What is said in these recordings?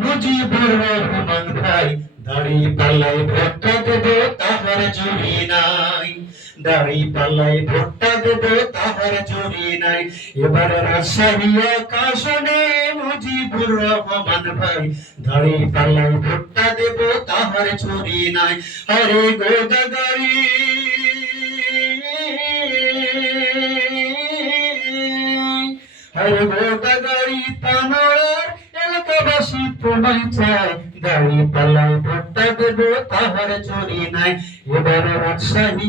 মুজিবুর রহমান ভাই দাড়ি পাল্লায় ভোটটা দেব তাহার জুড়ি নাই, দাড়ি পাল্লায় ভোটটা দেব তাহার জুড়ি নাই। এবার রাজশাহী আসনে মুজিবুর রহমান ভাই দাড়ি পাল্লায় ভোটটা দেব তাহার জুড়ি নাই। আরে গোদাগাড়ি আরে গোদাগাড়ি তানোর এলাকাবাসী তোমায় চায়, দাড়ি পাল্লায় ভোটটা দেব তাহার চুরি নাই। এবার রাজশাহী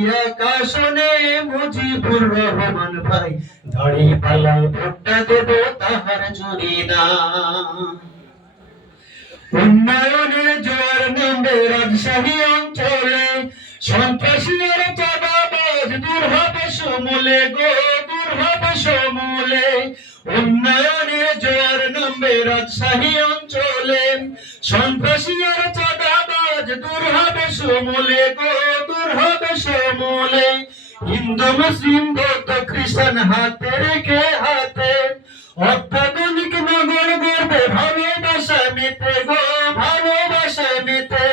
আসনে মুজিবুর রহমান ভাই দাড়ি পাল্লায় ভোটটা দেব তাহার চুরি নাই। উন্নয়নের জোয়ার নামবে রাজশাহী অঞ্চলে, সন্ত্রাসী আর চাঁদাবাজ দূর হবে সমূলে গো, দূর হবে সমূলে। উন্নয়নের জোয়ার নামবে রাজশাহী অঞ্চলে, সন্ত্রাসী আর চাঁদাবাজ দূর হবে সমূলে গো, দূর হবে সমূলে। হিন্দু মুসলিম বৌদ্ধ খ্রিস্টান হাতে রেখে হাতে অত্যাধুনিক নগর গড়বে ভালোবাসা মেতে গো, ভালোবাসা মেতে।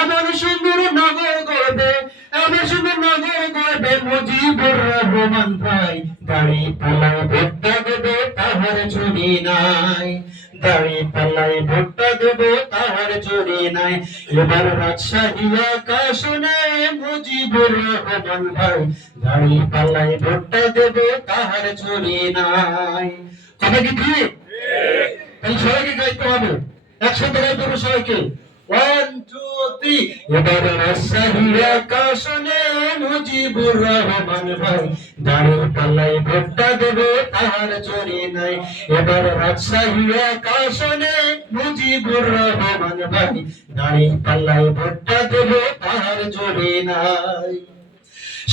এমন সুন্দর নগর গড়বে, এমন সুন্দর নগর গড়বে মুজিবুর রহমান ভাই দাড়ি পাল্লায় ভোটটা দেব তাহার চুরি নাই, দাড়ি পাল্লায় ভোটটা দেব তাহার চুরি নাই। এবার রাজশাহী আসনে মুজিবুর রহমান ভাই দাড়ি পাল্লায় ভোটটা দেব তাহার চুরি নাই। কথা কি ঠিক? তাহলে সবাইকে গাইতে হবে, একসাথে গাইতে হবে সবাইকে। 1 2 3। এবার রাজশাহী আসনে মুজিবুর রহমান ভাই দাড়ি পাল্লায় ভোটটা দেব তাহার চুরি নাই। এবার রাজশাহী আসনে মুজিবুর রহমান ভাই দাড়ি পাল্লায় ভোটটা দেব তাহার চুরি নাই।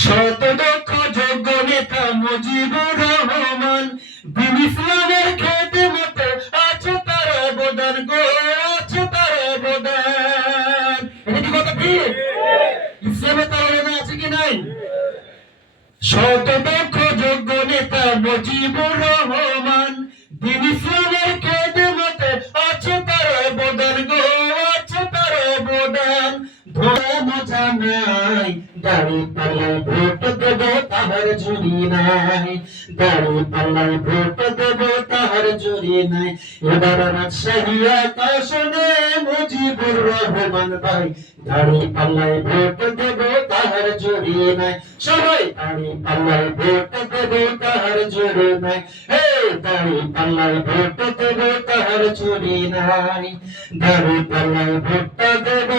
শত দক্ষ যোগ্য নেতা মুজিবুর রহমান, দিন ইসলামের খেদমতে আছে তার অবদান গো, আছে তার অবদান। এটা কি কথা ঠিক? ইসলামে তার অবদান আছে কি নাই? শত দক্ষ যোগ্য নেতা মুজিবুর রহমান, দিন ইসলামের খেদমতে আছে তার অবদান গো, আছে তার অবদান। মজা নাই দাড়ি পাল্লায় ভোট দেব তাহার জুড়ি নাই, দাড়ি পাল্লায় ভোট দেব তাহার জুড়ি নাই। এবার রাজশাহী আসনে মুজিবুর রহমান ভাই দাড়ি পাল্লায় ভোট দেব তাহার জুড়ি নাই। সবাই দাড়ি পাল্লায় ভোট দেব তাহার জুড়ি নাই, হে দাড়ি পাল্লায় ভোট দেব তাহার জুড়ি নাই, দাড়ি পাল্লায় ভোটটা দেব